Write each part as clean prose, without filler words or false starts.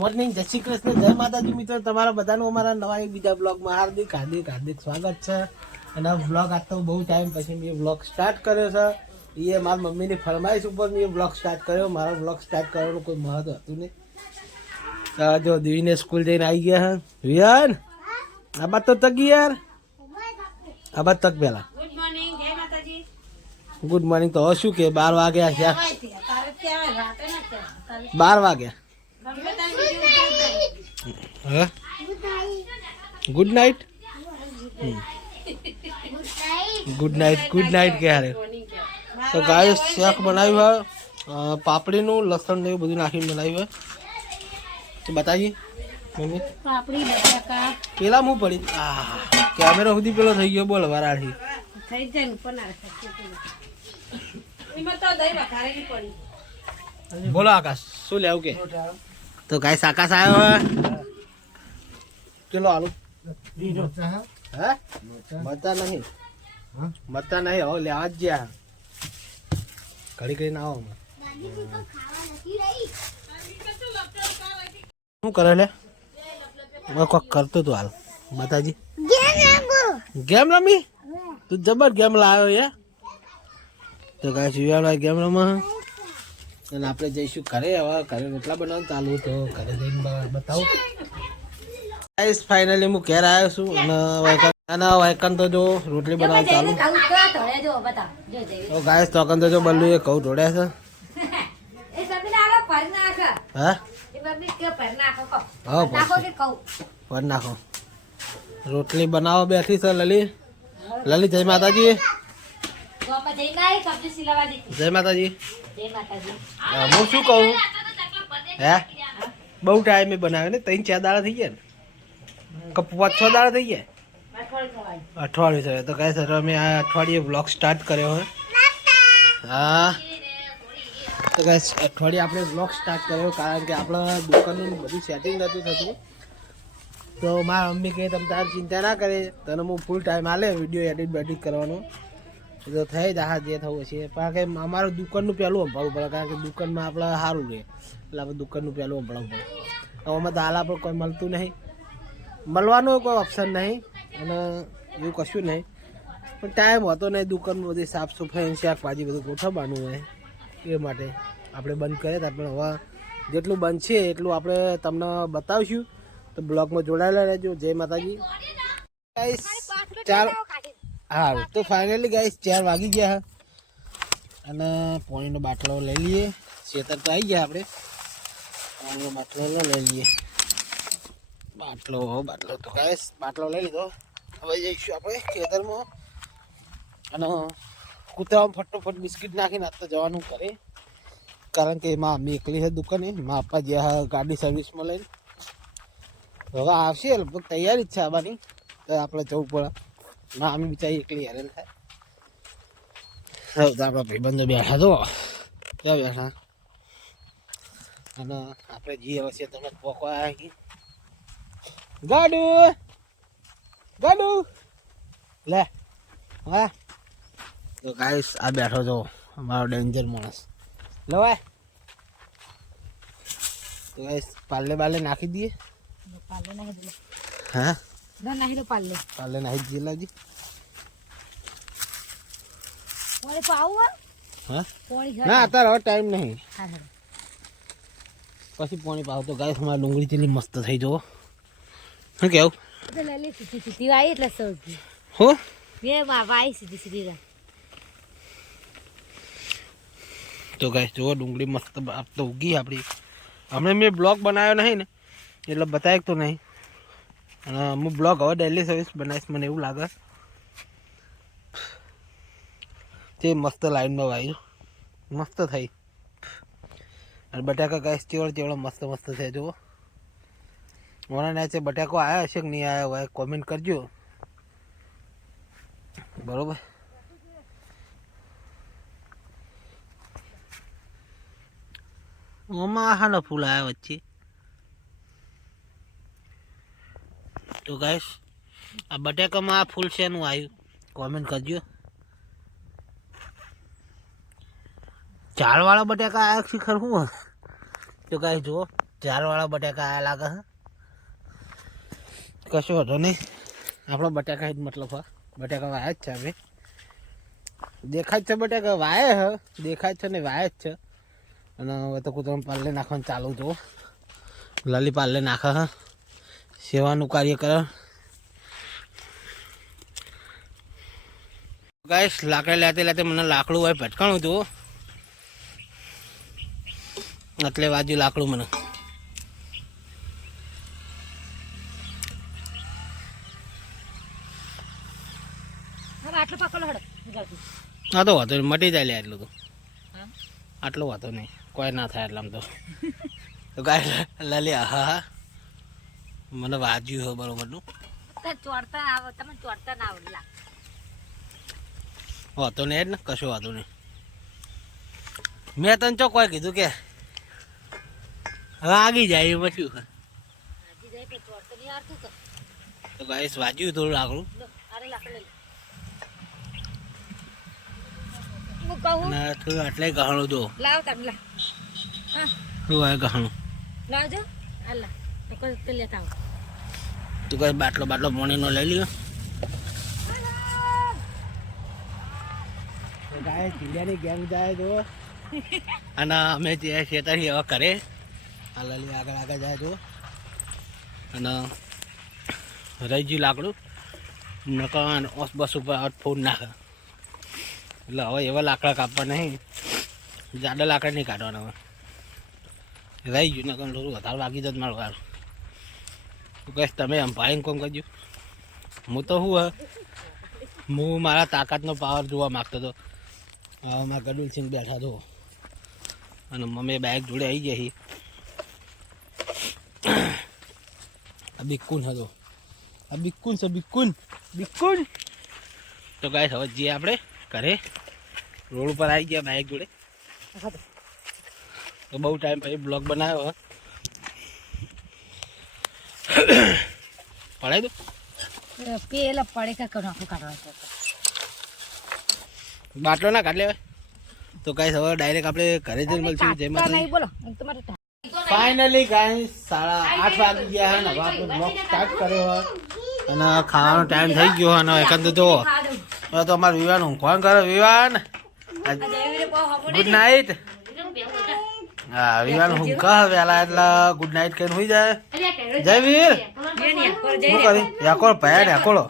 Morning, જય શ્રી કૃષ્ણ, જય માતાજી મિત્રો. તમારા બધાનું અમારા નવા એક બીજા બ્લોગમાં હાર્દિક હાર્દિક હાર્દિક સ્વાગત છે. અને બ્લોગ આજ તો બહુ ટાઈમ પછી મેં બ્લોગ સ્ટાર્ટ કર્યો છે. એ મારી મમ્મીની ફરમાઈશ ઉપર મેં બ્લોગ સ્ટાર્ટ કર્યો. મારો બ્લોગ સ્ટાર્ટ કરવાનું કોઈ મહત્વ હતું નહીં. જો દીવીને સ્કૂલ જઈને આવી ગયા હે. વિયાન આ બાત તો તક યાર, આ બાત તક પહેલા. ગુડ મોર્નિંગ, જય માતાજી. Good morning. તો હવે શું કે 12 વાગ્યા છે? 12 વાગ્યા. હા, good night. Good night, good night કે હારે. તો ગાય શાક બનાવ્યું હોય, પાપડીનું લસણ ને એવું બધું નાખીને બનાવ્યું હોય. તો બતાવીએ મમ્મી. પાપડી બટાકા પેલા હું પડી કેમેરા સુધી પેલો થઈ ગયો. બોલ વરાળી થઈ જાય ઉપર ના એમાં તો દહીં વઘારેલી પડી. બોલો આકાશ, શું લેવું કે? તો ગાય આકાશ આવ્યો હોય. ચલો આલુ હે મરતા નહીં, મરતા નહીં. હવે લેવા જ ગયા ઘડી કરીને આવો. શું કરે લે? કોક કરતો તું હાલ માતાજી. ગેમ રમી? તું જબર ગેમ લાવ્યો યાર. તો ગાય જીવાળા ગેમ રમા. અને આપણે જઈશું ઘરે. હવે ઘરે રોટલા બનાવવાનું ચાલુ. તો ઘરે જઈને બતાવું. ગાઈસ ફાઇનલી હું ઘેર આવ્યો છું. અને વાયકન તો જો રોટલી બનાવવાનું ચાલુ. તો ગાઈસ તોકન તો જો બલ્લુ એ ઘઉં ઢોળ્યા છે. હા પર નાખો. રોટલી બનાવો બેઠી છે લલી. લલી જય માતાજી. જય માતાજી. હું શું કહું હે, બહુ ટાઈમે બનાવે ને. 3-4 દાડા થઈ ગયા ને, 5-6 દાડા થઈ ગયા. અઠવાડિયું થયું. તો કઈ સર અમે આ અઠવાડિયે બ્લોગ સ્ટાર્ટ કર્યો હોય. હા તો કઈ અઠવાડિયે આપણે બ્લોગ સ્ટાર્ટ કર્યો કારણ કે આપણા દુકાનનું બધું સેટિંગ નહોતું થતું. તો મારા મમ્મી કહે તમે તારી ચિંતા ના કરે, તને હું ફૂલ ટાઈમ હાલે વિડીયો એડિટ બેડિટ કરવાનું. તો થઈ જાય જે થવું છે. કારણ કે અમારું દુકાનનું પહેલું સંભાળવું પડે. કારણ કે દુકાનમાં આપણે સારું રહે એટલે આપણે દુકાનનું પહેલું સંભાળવું પડે. આમાં તો હાલ આપણે કોઈ મળતું નહીં, મળવાનું કોઈ ઓપ્શન નહીં અને એવું કશું નહીં. પણ ટાઈમ હોતો નહીં. દુકાનમાં બધી સાફ સફાઈ શાકભાજી બધું ગોઠવવાનું હોય. એ માટે આપણે બંધ કરીએ. પણ હવે જેટલું બંધ છે એટલું આપણે તમને બતાવીશું. તો બ્લોગમાં જોડાયેલા રહેજો. જય માતાજી. ગાઈસ ચાલ હા. તો ફાઇનલી ગાઈસ 4 વાગી ગયા અને પાણીનો બાટલો લઈ લઈએ. ખેતર તો આવી ગયા આપણે. પાણીનો બાટલો લઈ લઈએ. બાટલો તો ગાઈસ બાટલો લઈ લીધો. હવે જઈશું આપણે ખેતરમાં અને કૂતરામાં ફટોફટ બિસ્કિટ નાખીને આજ તો જવાનું કરે. કારણ કે એમાં અમે એકલી છે દુકાને. એમાં આપવા જ્યાં ગાડી સર્વિસમાં લઈને હવે આવશે. લગભગ તૈયારી જ છે આવવાની. તો આપણે જવું પડે. ના અમે બિચારી એકલી હેરાન થાય. તો આપણા ભાઈબંધો બેઠા તો ક્યાં બેઠા અને આપણે જઈએ હશે તમે પોકવા આવ્યા. ગાડુ ગાડુ લે. હા તો ગાઈસ આ બેઠો છો અમારો ડેન્જર માણસ. લો ભાઈ. તો ગાઈસ પાલે બાલે નાખી દઈએ. હા પાલે નાખી દઈએ. લાવજી. હા ના અત્યારે હવે ટાઈમ નહીં. પછી પાણી પાવ. તો ગાઈસ અમારી ડુંગળી ચીલી મસ્ત થઈ જવો. શું કેવું? હો તો ગાઈસ જુઓ ડુંગળી મસ્ત તો ઉગી આપણી. હમણાં મેં બ્લોગ બનાવ્યો નહીં ને એટલે બતાવ્યું તો નહીં. અને હું બ્લોગ હવે ડેલી સર્વિસ બનાવીશ મને એવું લાગે. તે મસ્ત લાઈનમાં વાવ્યું, મસ્ત થઈ. અને બટાકા ગાઈસ ચેવડો મસ્ત મસ્ત છે. જુઓ મને છે બટાકો આવ્યા હશે કે નહીં આવ્યા હોય કોમેન્ટ કરજો. બરોબર. ઓમાં હાના ફૂલ આવ્યા વચ્ચે. તો ગાઈસ આ બટાકામાં આ ફૂલ છે એનું આવ્યું કોમેન્ટ કરજો. ઝાડવાળા બટાકા આવ્યા શિખર શું? તો ગાઈસ જુઓ ચારવાળા બટાકા આયા લાગે હે. કશું હતો નહીં, આપણો બટાકા જ મતલબ હા, બટાકા વાયા જ છે હવે. દેખાય જ છે બટાકા વાય હ, દેખાય જ છે ને વાય જ છે. અને હવે તો કૂતરાને પાલે નાખવાનું ચાલુ તો લલી પાલે નાખે હ, સેવાનું કાર્ય કરે. ગાઈસ લાકડા લેતે લેતે મને લાકડું હોય ભટકાણું હતું એટલે વાજ્યું લાકડું મને. હા તો વાંધો નહીં, મટી જાય લે એટલું તો, આટલું વાંધો નહીં, કોઈ ના થાય એટલામ તો ગાય લલી હા હા મને વાજ્યું હોય બરોબરનું. વાંધો નહીં જ ને, કશું વાંધો નહીં. મેં તને ચો કોઈ કીધું કે વાગી જાય એ મચ્યું. તો ગાઈસ વાજ્યું થોડું લાકડું એટલે ગહાણું તો શું હોય ગહાણું. તું કઈ બાટલો બાટલો પાણીનો લઈ લ્યો. જિલ્લાની ગેંગ જાય તો અને અમે જે ખેતરી હવે કરે આ લલી આગળ આગળ જાય તો અને રહી ગયું લાકડું નકર બસ ઉપર ફૂટ નાખે. એટલે હવે એવા લાકડા કાપવા નહીં, જાડા લાકડા નહીં કાઢવાના. હવે રહી ગયું નકર થોડું વધારે લાગી જત મારું કાર. તું કહીશ તમે એમ ભાઈને કોમ કરજો. હું તો શું હું મારા તાકાતનો પાવર જોવા માગતો હતો. હવે મારા ગડુલસિંહ બેઠા હતો અને મમ્મી બાઇક જોડે આવી ગઈ. આ બિક્કુન હતો, આ બિક્કુન છે, બિક્કુન બિક્કુન. તો ગાઈસ હવે જે આપણે ઘરે રોડ ઉપર આવી ગયા બાઇક જોડે. તો બહુ ટાઈમ પછી બ્લોગ બનાવ્યો. પડાય દો પેલા પડે કાઢવા બાટલો ના કાઢ લેવાય. તો ગાઈસ હવે ડાયરેક્ટ આપણે ઘરે જઈને મળશું. જય માતાજી. બોલો ફાઇનલી ગાઈસ 8:30 વાગી ગયા અને હવે આપણે બ્લોગ સ્ટાર્ટ કર્યો અને ખાવાનો ટાઈમ થઈ ગયો. અને એકંદ તો હવે તો અમારે વિવાન ઊંઘવાનું કરે. Vivaan good night. હા વિવાન ઊંઘા વહેલા એટલે ગુડ નાઇટ કહીને હોઈ જાય. જય વીર શું કરી યાકોળ ભયા ને યાકોળો.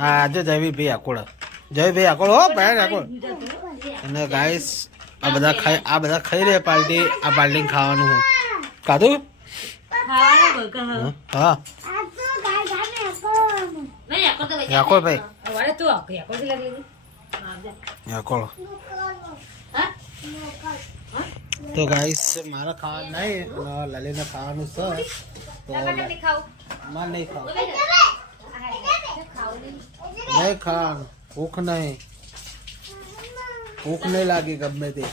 હા જો જયવીર ભાઈ યાકોળો, જય ભાઈ યાકોળો હો ભયા ને યાકોળ. અને ગાઈસ આ બધા ખાઈ રહ્યા પાર્ટી. આ પાર્ટી ખાવાનું હું કાધું હા યાકોળ ભાઈ યાકોળો. તો ગાઈસ મારે ખાવાનું નહીં, લલીને ખાવાનું છે. તો મારે નહીં ખાવું, નહીં ખાવાનું. ભૂખ નહીં, ભૂખ નહીં લાગી ગમે તે.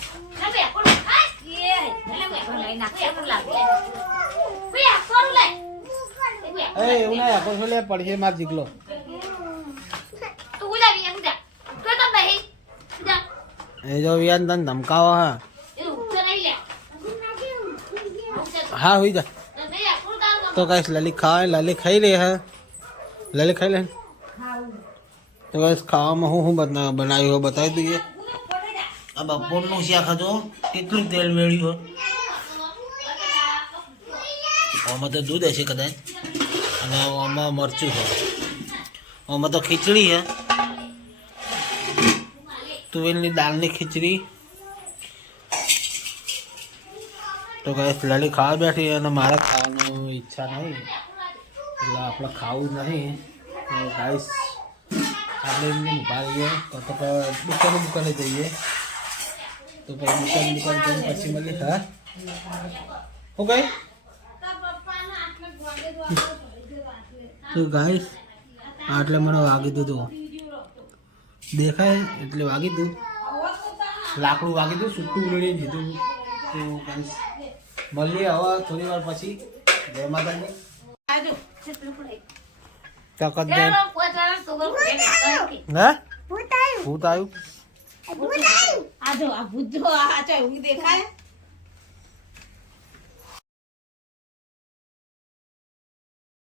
એવું ના યાકોળ શું લે પડશે માર જીગલો. એ જો વિયાન તને ધમકાવો હા. હા હોઈ જા. તો ગાઈસ લલી ખાય, લલી ખાઈ લે હે, લલી ખાઈ લે. તો ગાઈસ ખાવામાં હું બનાવ્યું હોય બતાવી દઈએ. આ બપોરનું શાક હતું, કેટલું તેલ મેળ્યું હોય. આમાં તો દૂધ હશે કદાચ અને આમાં મરચું છે. આમાં તો ખીચડી છે, તુવેરની દાળની ખીચડી. તો ગાઈસ લલી ખાવા બેઠી અને મારે ખાવાની ઈચ્છા નહીં એટલે આપણે ખાવું નહીં. તો ગાઈસ આપણે એમને ઉભા રહીએ તો દુકાને જઈએ. તો પછી દુકાન જઈને પછી મળીએ. હા ઓકે. તો ગાઈસ આટલે મને વાગી દીધું, દેખાય એટલે વાગી દઉં, લાકડું વાગી દઉં, સુટ્ટું ઉલડી દીધું. તો ગાઈસ મળીએ હવે થોડી વાર પછી. જય માતાજી. ભૂત આવ્યું. આ ભૂત જો આ ઊંઘ દેખાય.